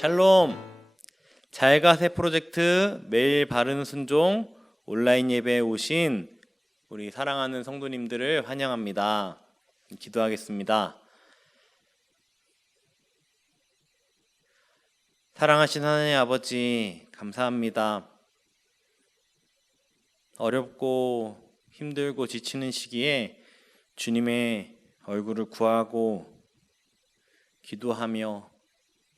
샬롬! 잘가세 프로젝트 매일 바른 순종 온라인 예배에 오신 우리 사랑하는 성도님들을 환영합니다. 기도하겠습니다. 사랑하신 하나님 아버지, 감사합니다. 어렵고 힘들고 지치는 시기에 주님의 얼굴을 구하고 기도하며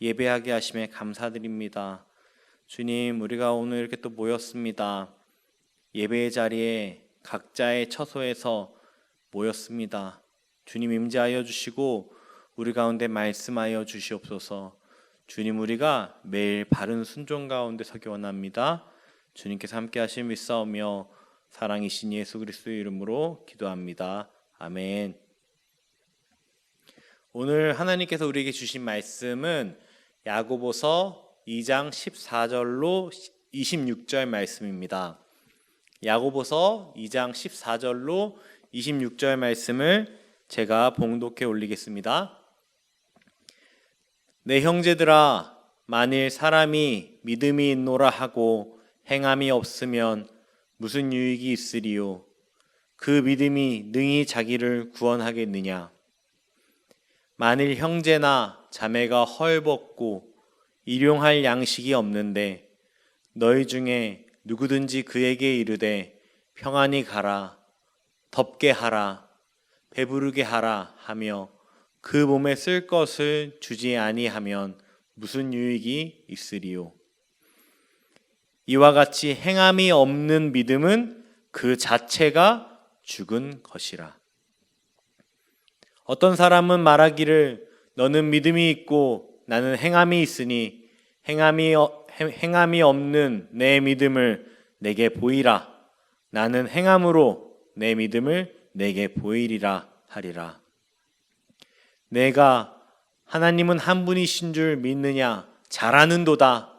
예배하게 하심에 감사드립니다. 주님, 우리가 오늘 이렇게 또 모였습니다. 예배의 자리에 각자의 처소에서 모였습니다. 주님 임재하여 주시고 우리 가운데 말씀하여 주시옵소서. 주님, 우리가 매일 바른 순종 가운데 서기 원합니다. 주님께서 함께 하심 믿사오며 사랑이신 예수 그리스도의 이름으로 기도합니다. 아멘. 오늘 하나님께서 우리에게 주신 말씀은 야고보서 2장 14절로 26절 말씀입니다. 야고보서 2장 14절로 26절 말씀을 제가 봉독해 올리겠습니다. 내 형제들아, 만일 사람이 믿음이 있노라 하고 행함이 없으면 무슨 유익이 있으리요? 그 믿음이 능히 자기를 구원하겠느냐? 만일 형제나 자매가 헐벗고 일용할 양식이 없는데 너희 중에 누구든지 그에게 이르되 평안히 가라, 덥게 하라, 배부르게 하라 하며 그 몸에 쓸 것을 주지 아니하면 무슨 유익이 있으리요? 이와 같이 행함이 없는 믿음은 그 자체가 죽은 것이라. 어떤 사람은 말하기를 너는 믿음이 있고 나는 행함이 있으니 행함이 없는 내 믿음을 내게 보이라. 나는 행함으로 내 믿음을 내게 보이리라 하리라. 내가 하나님은 한 분이신 줄 믿느냐? 잘하는도다.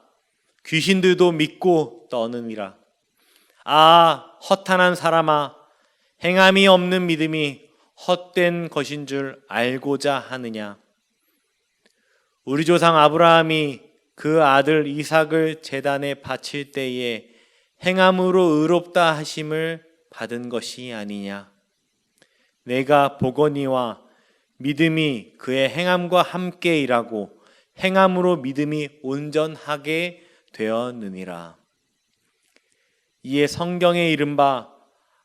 귀신들도 믿고 떠느니라. 아, 허탄한 사람아, 행함이 없는 믿음이 헛된 것인 줄 알고자 하느냐? 우리 조상 아브라함이 그 아들 이삭을 제단에 바칠 때에 행함으로 의롭다 하심을 받은 것이 아니냐? 내가 보거니와 믿음이 그의 행함과 함께 일하고 행함으로 믿음이 온전하게 되었느니라. 이에 성경에 이른바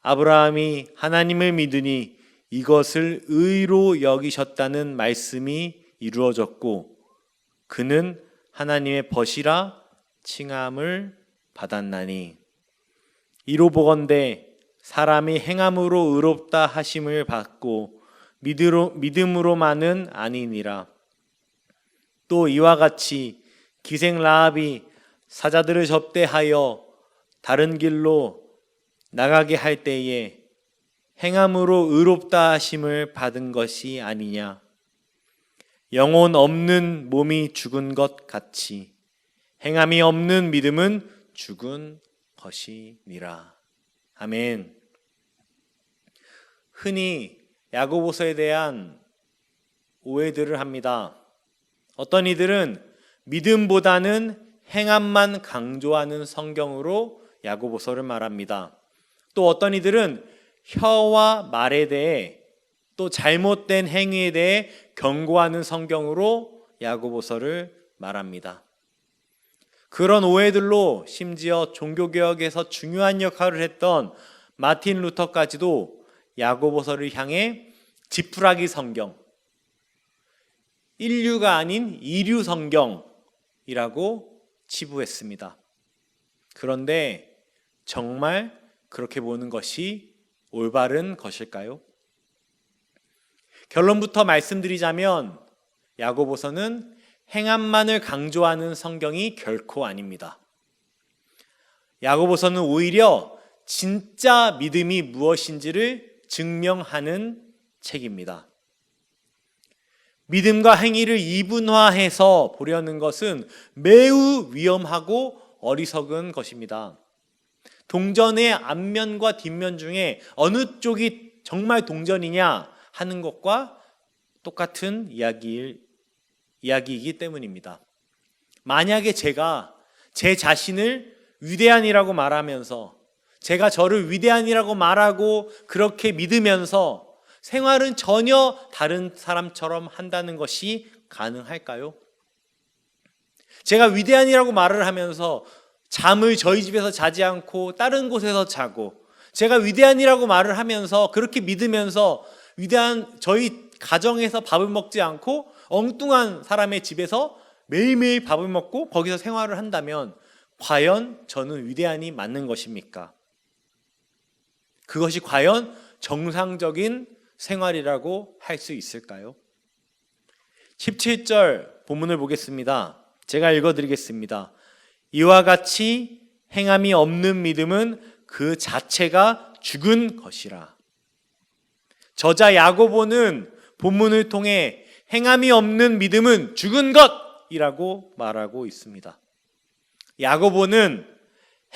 아브라함이 하나님을 믿으니 이것을 의로 여기셨다는 말씀이 이루어졌고 그는 하나님의 벗이라 칭함을 받았나니 이로 보건대 사람이 행함으로 의롭다 하심을 받고 믿음으로만은 아니니라. 또 이와 같이 기생 라합이 사자들을 접대하여 다른 길로 나가게 할 때에 행함으로 의롭다 하심을 받은 것이 아니냐? 영혼 없는 몸이 죽은 것 같이 행함이 없는 믿음은 죽은 것이니라. 아멘. 흔히 야고보서에 대한 오해들을 합니다. 어떤 이들은 믿음보다는 행함만 강조하는 성경으로 야고보서를 말합니다. 또 어떤 이들은 혀와 말에 대해 또 잘못된 행위에 대해 경고하는 성경으로 야고보서를 말합니다. 그런 오해들로 심지어 종교개혁에서 중요한 역할을 했던 마틴 루터까지도 야고보서를 향해 지푸라기 성경, 인류가 아닌 이류 성경이라고 치부했습니다. 그런데 정말 그렇게 보는 것이 올바른 것일까요? 결론부터 말씀드리자면 야고보서는 행함만을 강조하는 성경이 결코 아닙니다. 야고보서는 오히려 진짜 믿음이 무엇인지를 증명하는 책입니다. 믿음과 행위를 이분화해서 보려는 것은 매우 위험하고 어리석은 것입니다. 동전의 앞면과 뒷면 중에 어느 쪽이 정말 동전이냐 하는 것과 똑같은 이야기이기 때문입니다. 만약에 제가 제 자신을 위대한이라고 말하면서, 제가 저를 위대한이라고 말하고 그렇게 믿으면서 생활은 전혀 다른 사람처럼 한다는 것이 가능할까요? 제가 위대한이라고 말을 하면서 잠을 저희 집에서 자지 않고 다른 곳에서 자고, 제가 위대한이라고 말을 하면서 그렇게 믿으면서 위대한 저희 가정에서 밥을 먹지 않고 엉뚱한 사람의 집에서 매일매일 밥을 먹고 거기서 생활을 한다면 과연 저는 위대한이 맞는 것입니까? 그것이 과연 정상적인 생활이라고 할 수 있을까요? 17절 본문을 보겠습니다. 제가 읽어드리겠습니다. 이와 같이 행함이 없는 믿음은 그 자체가 죽은 것이라. 저자 야고보는 본문을 통해 행함이 없는 믿음은 죽은 것이라고 말하고 있습니다. 야고보는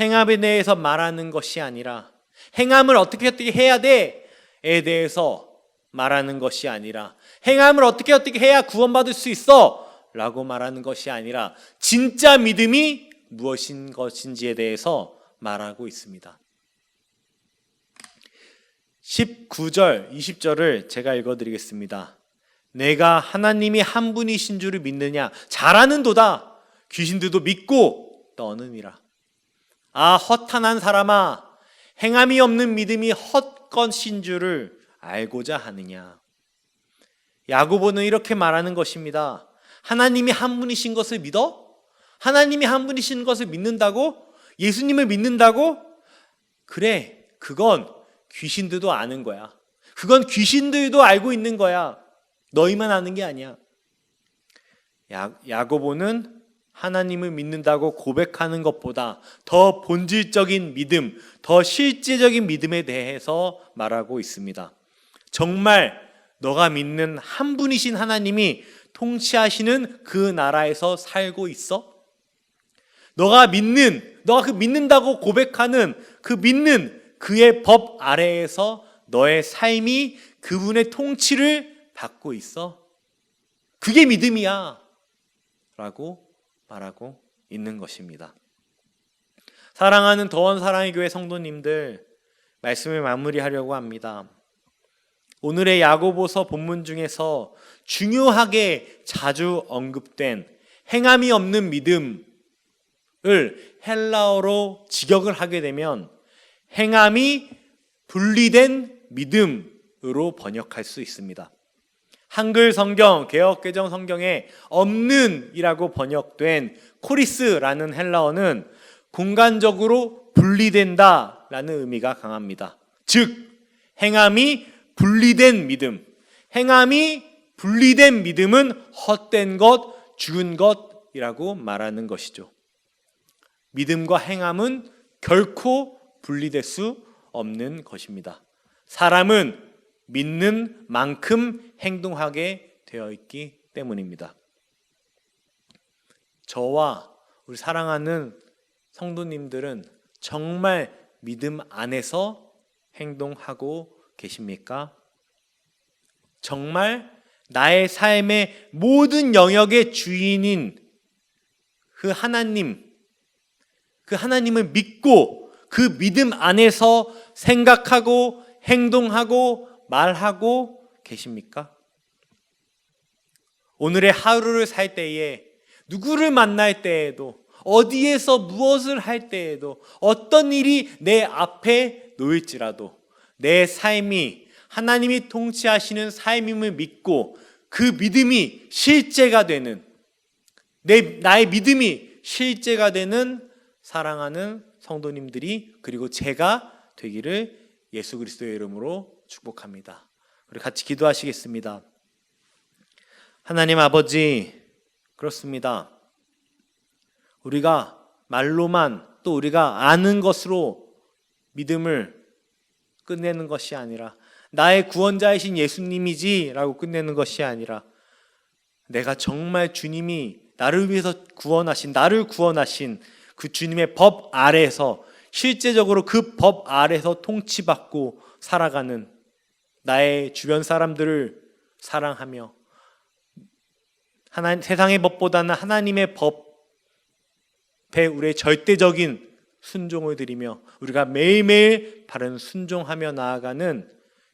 행함에 대해서 말하는 것이 아니라, 행함을 어떻게 해야 돼에 대해서 말하는 것이 아니라, 행함을 어떻게 해야 구원받을 수 있어 라고 말하는 것이 아니라 진짜 믿음이 무엇인 것인지에 대해서 말하고 있습니다. 19절, 20절을 제가 읽어드리겠습니다. 내가 하나님이 한 분이신 줄을 믿느냐? 잘하는도다. 귀신들도 믿고 떠느니라. 아, 허탄한 사람아, 행함이 없는 믿음이 헛것인 줄을 알고자 하느냐? 야고보는 이렇게 말하는 것입니다. 하나님이 한 분이신 것을 믿어? 하나님이 한 분이신 것을 믿는다고? 예수님을 믿는다고? 그래, 그건 귀신들도 아는 거야. 그건 귀신들도 알고 있는 거야. 너희만 아는 게 아니야. 야고보는 하나님을 믿는다고 고백하는 것보다 더 본질적인 믿음, 더 실제적인 믿음에 대해서 말하고 있습니다. 정말 너가 믿는 한 분이신 하나님이 통치하시는 그 나라에서 살고 있어? 너가 그 믿는다고 고백하는 그 믿는 그의 법 아래에서 너의 삶이 그분의 통치를 받고 있어? 그게 믿음이야 라고 말하고 있는 것입니다. 사랑하는 더원 사랑의 교회 성도님들, 말씀을 마무리하려고 합니다. 오늘의 야고보서 본문 중에서 중요하게 자주 언급된 행함이 없는 믿음을 헬라어로 직역을 하게 되면 행함이 분리된 믿음으로 번역할 수 있습니다. 한글 성경, 개역개정 성경에 없는이라고 번역된 코리스라는 헬라어는 공간적으로 분리된다라는 의미가 강합니다. 즉, 행함이 분리된 믿음, 행함이 분리된 믿음은 헛된 것, 죽은 것이라고 말하는 것이죠. 믿음과 행함은 결코 분리될 수 없는 것입니다. 사람은 믿는 만큼 행동하게 되어 있기 때문입니다. 저와 우리 사랑하는 성도님들은 정말 믿음 안에서 행동하고 계십니까? 정말 나의 삶의 모든 영역의 주인인 그 하나님을 믿고 그 믿음 안에서 생각하고 행동하고 말하고 계십니까? 오늘의 하루를 살 때에, 누구를 만날 때에도, 어디에서 무엇을 할 때에도, 어떤 일이 내 앞에 놓일지라도 내 삶이 하나님이 통치하시는 삶임을 믿고 그 믿음이 실제가 되는, 나의 믿음이 실제가 되는 사랑하는 성도님들이, 그리고 제가 되기를 예수 그리스도의 이름으로 축복합니다. 우리 같이 기도하시겠습니다. 하나님 아버지, 그렇습니다. 우리가 말로만, 또 우리가 아는 것으로 믿음을 끝내는 것이 아니라, 나의 구원자이신 예수님이지 라고 끝내는 것이 아니라, 내가 정말 주님이 나를 위해서 나를 구원하신 그 주님의 법 아래에서, 실제적으로 그 법 아래에서 통치받고 살아가는 나의 주변 사람들을 사랑하며, 세상의 법보다는 하나님의 법, 우리의 절대적인 순종을 드리며 우리가 매일매일 바른 순종하며 나아가는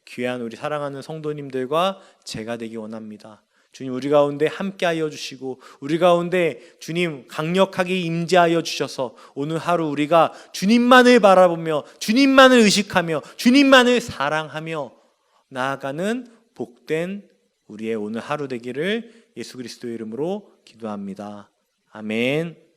귀한 우리 사랑하는 성도님들과 제가 되기 원합니다. 주님, 우리 가운데 함께하여 주시고 우리 가운데 주님 강력하게 임재하여 주셔서 오늘 하루 우리가 주님만을 바라보며 주님만을 의식하며 주님만을 사랑하며 나아가는 복된 우리의 오늘 하루 되기를 예수 그리스도의 이름으로 기도합니다. 아멘.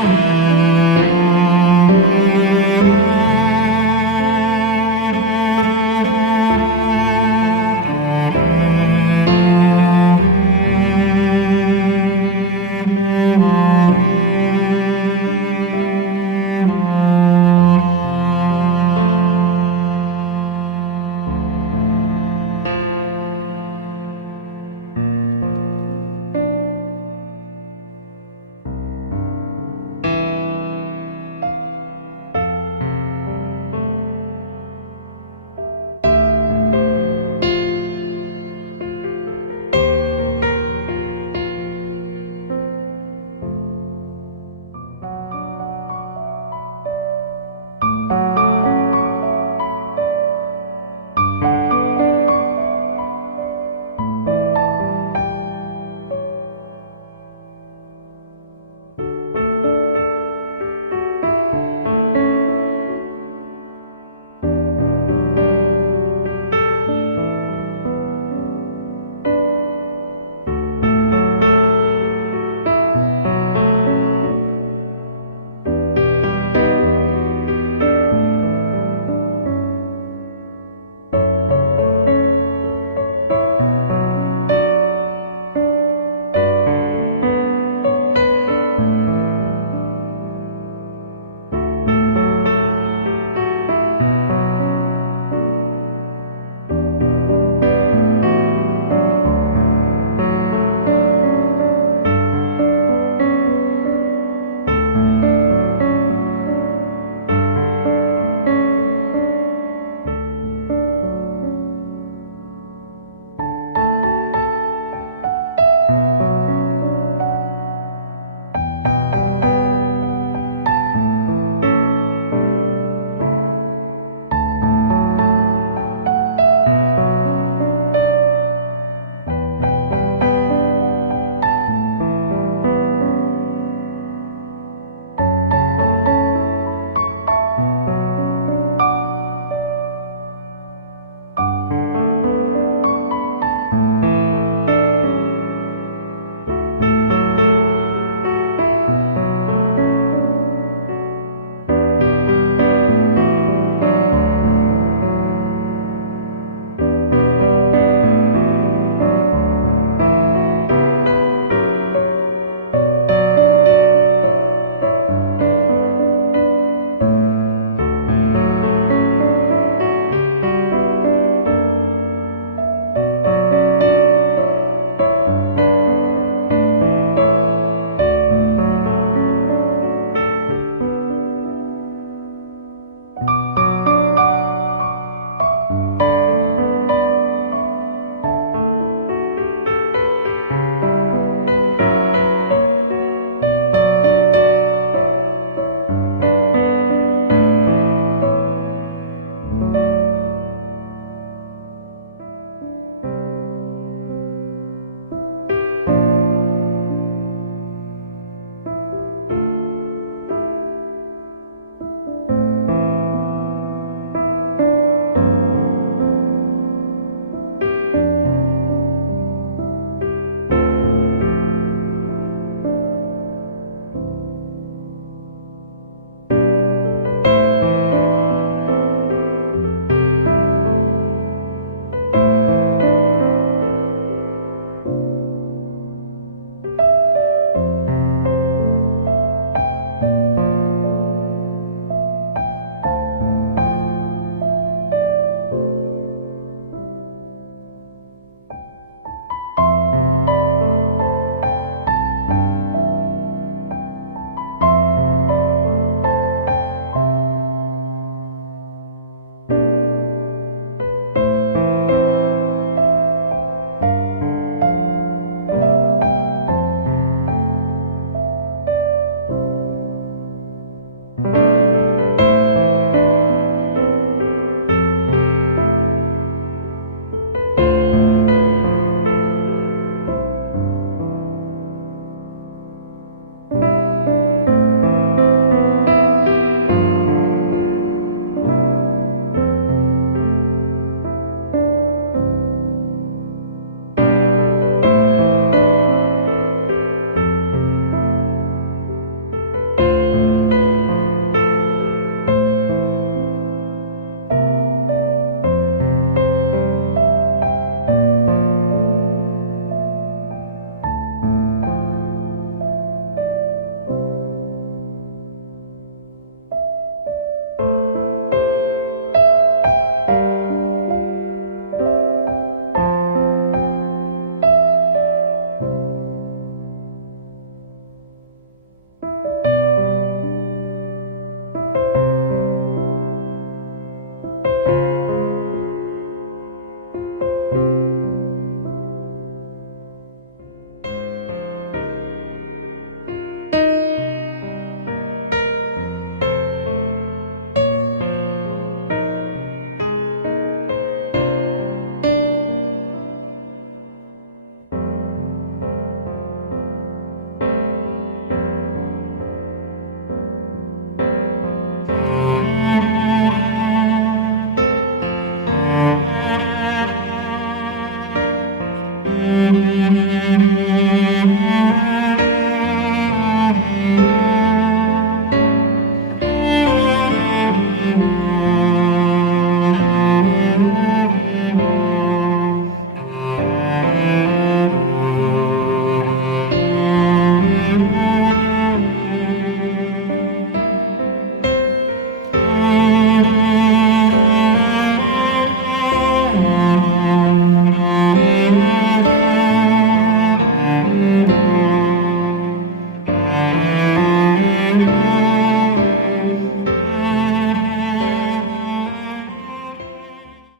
주님.